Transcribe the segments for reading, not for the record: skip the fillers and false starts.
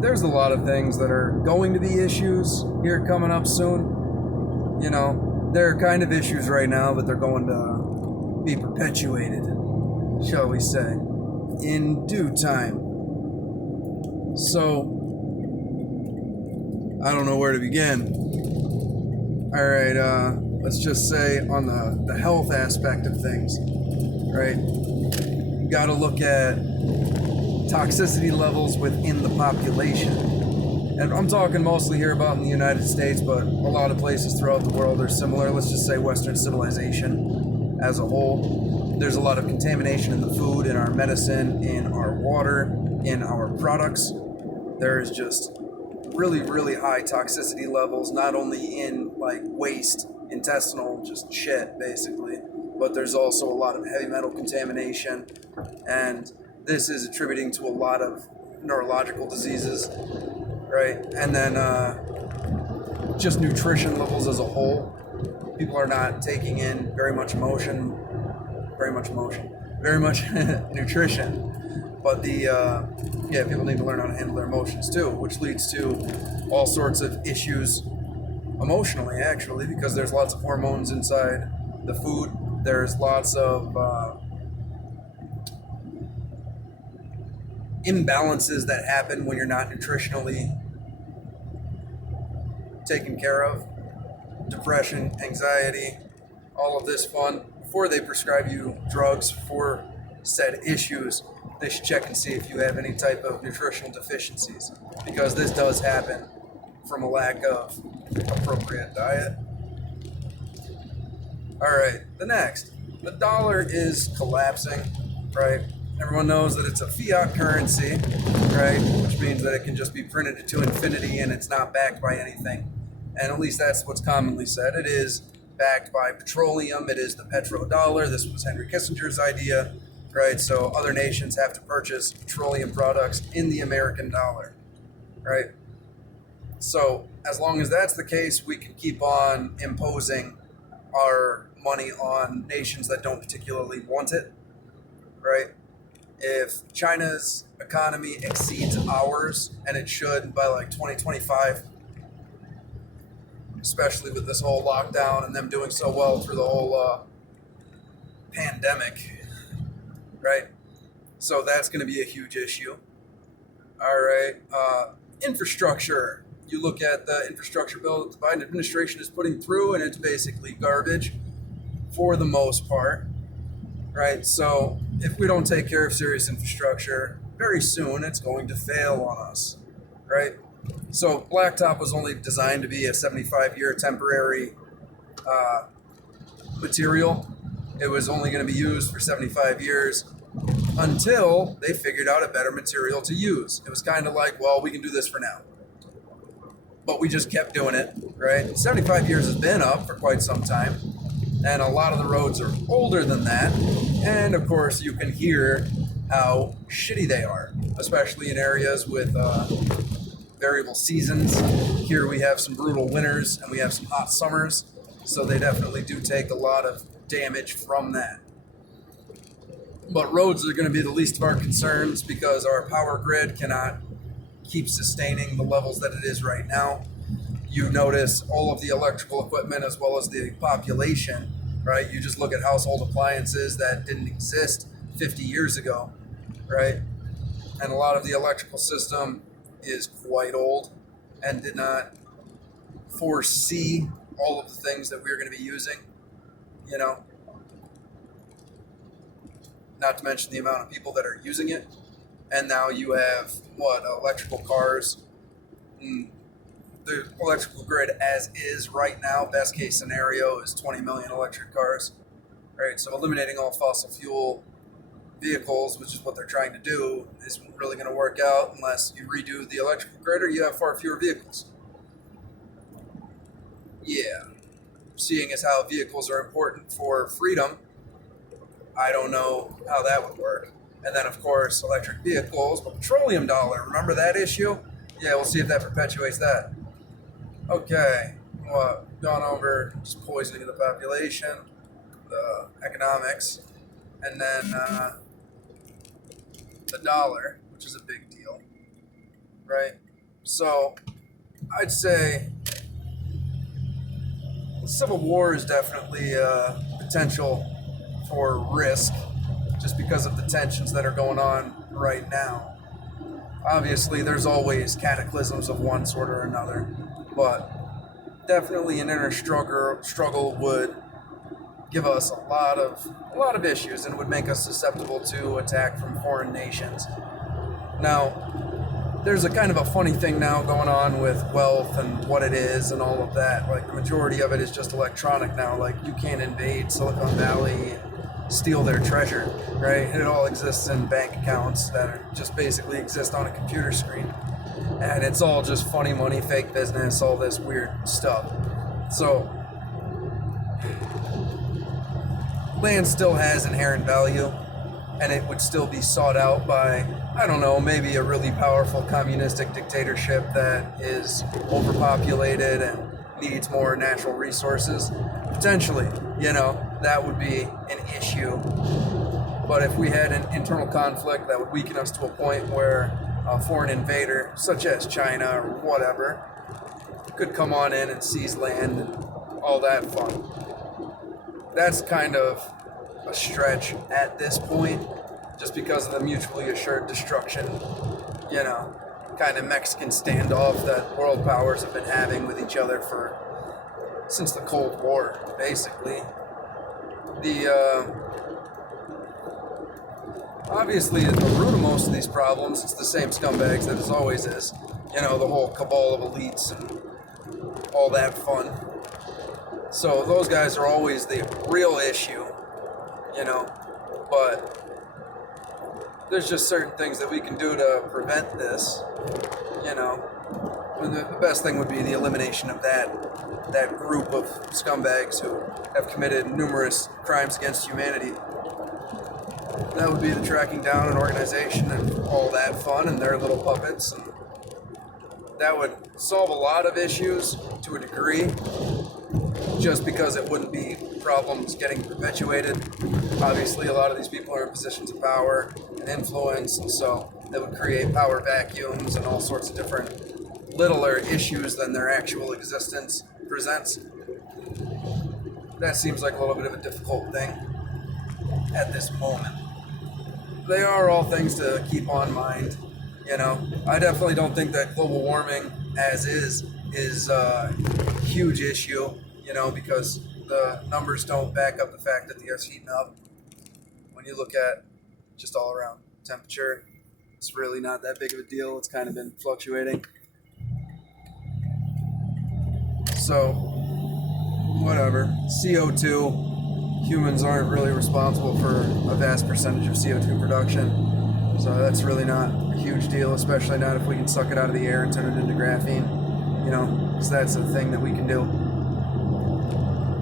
there's a lot of things that are going to be issues here coming up soon. You know, they're kind of issues right now, but they're going to be perpetuated, shall we say, in due time. So, I don't know where to begin. All right, let's just say on the health aspect of things, right? You got to look at toxicity levels within the population. And I'm talking mostly here about in the United States, but a lot of places throughout the world are similar. Let's just say Western civilization as a whole. There's a lot of contamination in the food, in our medicine, in our water, in our products. There's just really, really high toxicity levels, not only in like waste, intestinal, just shit basically, but there's also a lot of heavy metal contamination, and this is attributing to a lot of neurological diseases, right? And then just nutrition levels as a whole. People are not taking in very much nutrition. But people need to learn how to handle their emotions too, which leads to all sorts of issues emotionally, actually, because there's lots of hormones inside the food. There's lots of imbalances that happen when you're not nutritionally taken care of. Depression, anxiety, all of this fun. Before they prescribe you drugs for said issues, they should check and see if you have any type of nutritional deficiencies, because this does happen from a lack of appropriate diet. All right, the dollar is collapsing, right? Everyone knows that it's a fiat currency, right? Which means that it can just be printed to infinity and it's not backed by anything. And at least that's what's commonly said. It is backed by petroleum. It is the petrodollar. This was Henry Kissinger's idea, right? So other nations have to purchase petroleum products in the American dollar, right? So as long as that's the case, we can keep on imposing our money on nations that don't particularly want it, right? If China's economy exceeds ours, and it should by like 2025, especially with this whole lockdown and them doing so well through the whole pandemic, right? So that's going to be a huge issue. All right. Infrastructure. You look at the infrastructure bill that the Biden administration is putting through, and it's basically garbage for the most part, right? So if we don't take care of serious infrastructure, very soon it's going to fail on us, right? So blacktop was only designed to be a 75-year temporary material. It was only going to be used for 75 years until they figured out a better material to use. It was kind of like, well, we can do this for now. But we just kept doing it, right? 75 years has been up for quite some time, and a lot of the roads are older than that. And of course, you can hear how shitty they are, especially in areas with variable seasons. Here we have some brutal winters and we have some hot summers, so they definitely do take a lot of damage from that. But roads are going to be the least of our concerns, because our power grid cannot keep sustaining the levels that it is right now. You notice all of the electrical equipment as well as the population, right? You just look at household appliances that didn't exist 50 years ago, right? And a lot of the electrical system is quite old and did not foresee all of the things that we're going to be using, you know? Not to mention the amount of people that are using it. And now you have, electrical cars. The electrical grid as is right now, best case scenario is 20 million electric cars, right? So eliminating all fossil fuel vehicles, which is what they're trying to do, isn't really going to work out unless you redo the electrical grid or you have far fewer vehicles. Yeah. Seeing as how vehicles are important for freedom, I don't know how that would work. And then, of course, electric vehicles, but petroleum dollar. Remember that issue? Yeah, we'll see if that perpetuates that. Okay, well, gone over just poisoning of the population, the economics, and then the dollar, which is a big deal, right? So I'd say Civil War is definitely a potential for risk just because of the tensions that are going on right now. Obviously, there's always cataclysms of one sort or another, but definitely an inner struggle would give us a lot of issues and would make us susceptible to attack from foreign nations. Now, there's a kind of a funny thing now going on with wealth and what it is and all of that. Like the majority of it is just electronic now. Like you can't invade Silicon Valley and steal their treasure, right? It all exists in bank accounts that are just basically exist on a computer screen. And it's all just funny money, fake business, all this weird stuff. So land still has inherent value, and it would still be sought out by, I don't know, maybe a really powerful communistic dictatorship that is overpopulated and needs more natural resources. Potentially, that would be an issue. But if we had an internal conflict that would weaken us to a point where a foreign invader, such as China or whatever, could come on in and seize land and all that fun. That's kind of a stretch at this point, just because of the mutually assured destruction, kind of Mexican standoff that world powers have been having with each other since the Cold War, basically. Obviously, at the root of most of these problems, it's the same scumbags that it always is. The whole cabal of elites and all that fun. So those guys are always the real issue, but there's just certain things that we can do to prevent this, And the best thing would be the elimination of that group of scumbags who have committed numerous crimes against humanity. That would be the tracking down an organization and all that fun and their little puppets. And that would solve a lot of issues to a degree, just because it wouldn't be problems getting perpetuated. Obviously, a lot of these people are in positions of power and influence, and so that would create power vacuums and all sorts of different littler issues than their actual existence presents. That seems like a little bit of a difficult thing at this moment. They are all things to keep on mind. I definitely don't think that global warming as is a huge issue, because the numbers don't back up the fact that the Earth's heating up. When you look at just all around temperature, it's really not that big of a deal. It's kind of been fluctuating. So, whatever. CO2. Humans aren't really responsible for a vast percentage of CO2 production, so that's really not a huge deal, especially not if we can suck it out of the air and turn it into graphene, because that's a thing that we can do.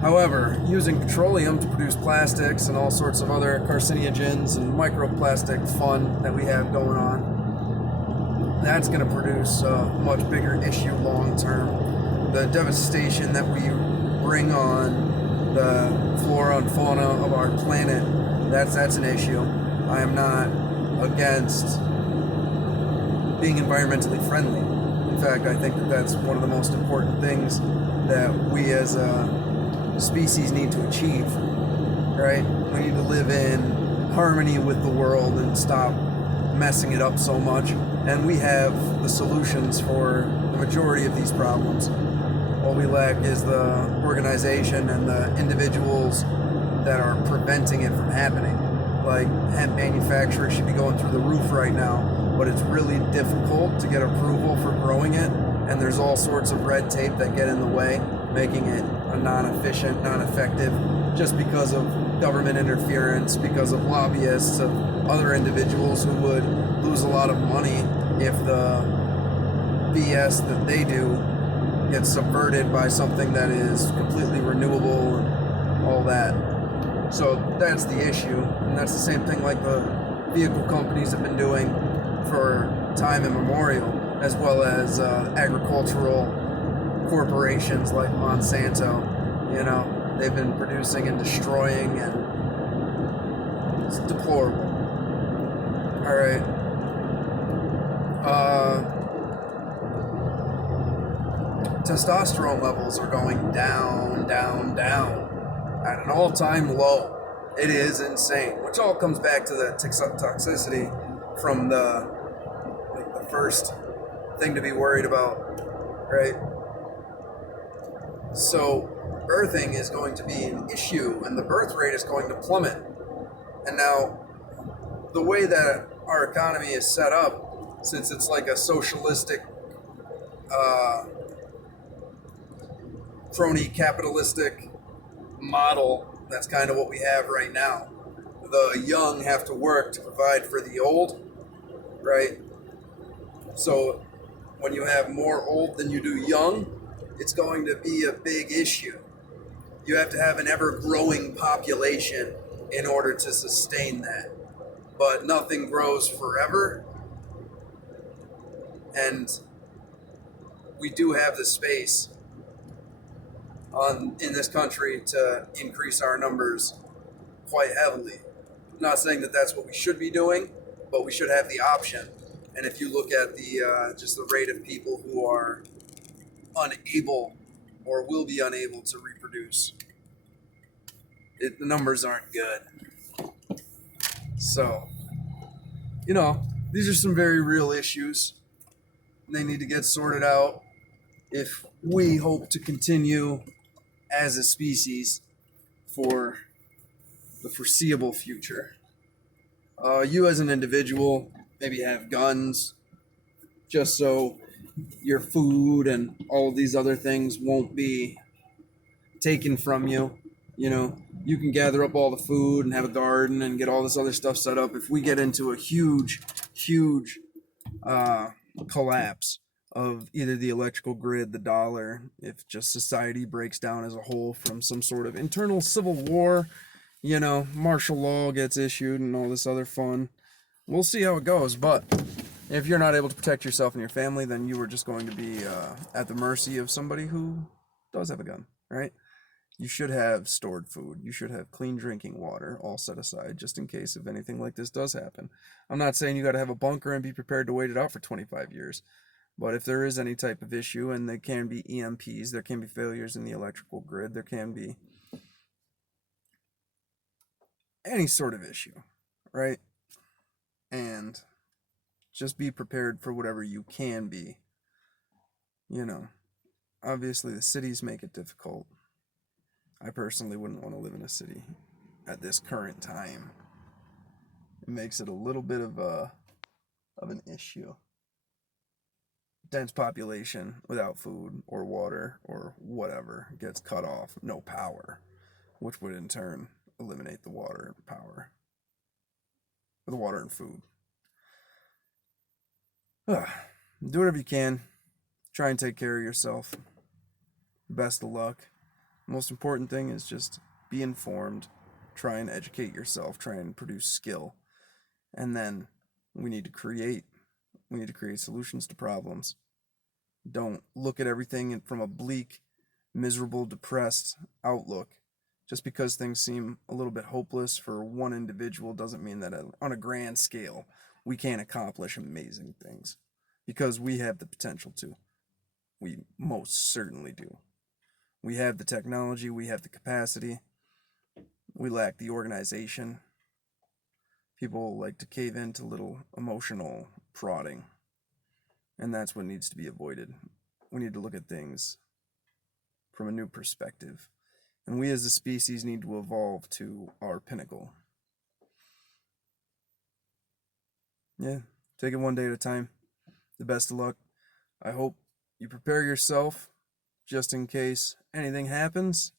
However, using petroleum to produce plastics and all sorts of other carcinogens and microplastic fun that we have going on, that's going to produce a much bigger issue long term. The devastation that we bring on the flora and fauna of our planet, that's an issue. I am not against being environmentally friendly. In fact, I think that that's one of the most important things that we as a species need to achieve, right? We need to live in harmony with the world and stop messing it up so much. And we have the solutions for the majority of these problems. What we lack is the organization and the individuals that are preventing it from happening. Like, hemp manufacturers should be going through the roof right now, but it's really difficult to get approval for growing it, and there's all sorts of red tape that get in the way, making it a non-efficient, non-effective, just because of government interference, because of lobbyists, of other individuals who would lose a lot of money if the BS that they do gets subverted by something that is completely renewable and all that. So that's the issue, and that's the same thing like the vehicle companies have been doing for time immemorial, as well as agricultural corporations like Monsanto. They've been producing and destroying, and it's deplorable. All right. testosterone levels are going down, down, down at an all-time low. It is insane, which all comes back to the toxicity from the first thing to be worried about, right? So birthing is going to be an issue, and the birth rate is going to plummet. And now, the way that our economy is set up, since it's like a socialistic, crony capitalistic model, that's kind of what we have right now. The young have to work to provide for the old, right? So when you have more old than you do young, it's going to be a big issue. You have to have an ever-growing population in order to sustain that. But nothing grows forever, and we do have the space in this country to increase our numbers quite heavily. I'm not saying that that's what we should be doing, but we should have the option. And if you look at the just the rate of people who are unable or will be unable to reproduce, the numbers aren't good. So, these are some very real issues. They need to get sorted out if we hope to continue as a species for the foreseeable future. You as an individual maybe have guns just so your food and all of these other things won't be taken from you. You can gather up all the food and have a garden and get all this other stuff set up. If we get into a huge collapse of either the electrical grid, the dollar, if just society breaks down as a whole from some sort of internal civil war, martial law gets issued and all this other fun, we'll see how it goes. But if you're not able to protect yourself and your family, then you are just going to be at the mercy of somebody who does have a gun, right? You should have stored food. You should have clean drinking water all set aside just in case if anything like this does happen. I'm not saying you got to have a bunker and be prepared to wait it out for 25 years. But if there is any type of issue, and there can be EMPs, there can be failures in the electrical grid, there can be any sort of issue, right? And just be prepared for whatever you can be. Obviously the cities make it difficult. I personally wouldn't want to live in a city at this current time. It makes it a little bit of an issue. Dense population without food or water or whatever gets cut off, no power, which would in turn eliminate the water and power, the water and food. Do whatever you can. Try and take care of yourself. Best of luck. Most important thing is just be informed, try and educate yourself, try and produce skill. And then we need to create solutions to problems. Don't look at everything from a bleak, miserable, depressed outlook. Just because things seem a little bit hopeless for one individual doesn't mean that on a grand scale we can't accomplish amazing things, because we have the potential to. We most certainly do. We have the technology, we have the capacity, we lack the organization. People like to cave into little emotional prodding, and that's what needs to be avoided. We need to look at things from a new perspective, and we as a species need to evolve to our pinnacle. Yeah, take it one day at a time. The best of luck. I hope you prepare yourself just in case anything happens.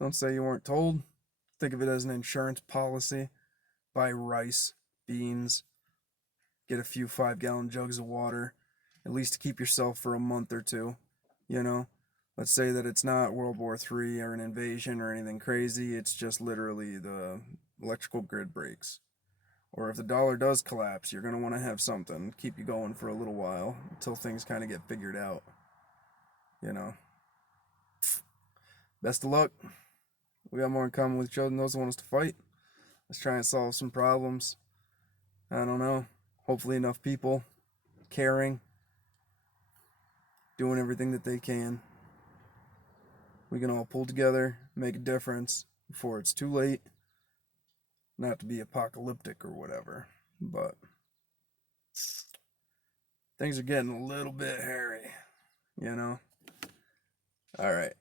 Don't say you weren't told. Think of it as an insurance policy. Buy rice, beans, get a few 5-gallon jugs of water, at least to keep yourself for a month or two. Let's say that it's not World War III or an invasion or anything crazy. It's just literally the electrical grid breaks. Or if the dollar does collapse, you're going to want to have something to keep you going for a little while until things kind of get figured out. Best of luck. We got more in common with each other than those who want us to fight. Let's try and solve some problems. I don't know. Hopefully enough people caring doing everything that they can. We can all pull together, make a difference before it's too late. Not to be apocalyptic or whatever, but things are getting a little bit hairy, you know? All right.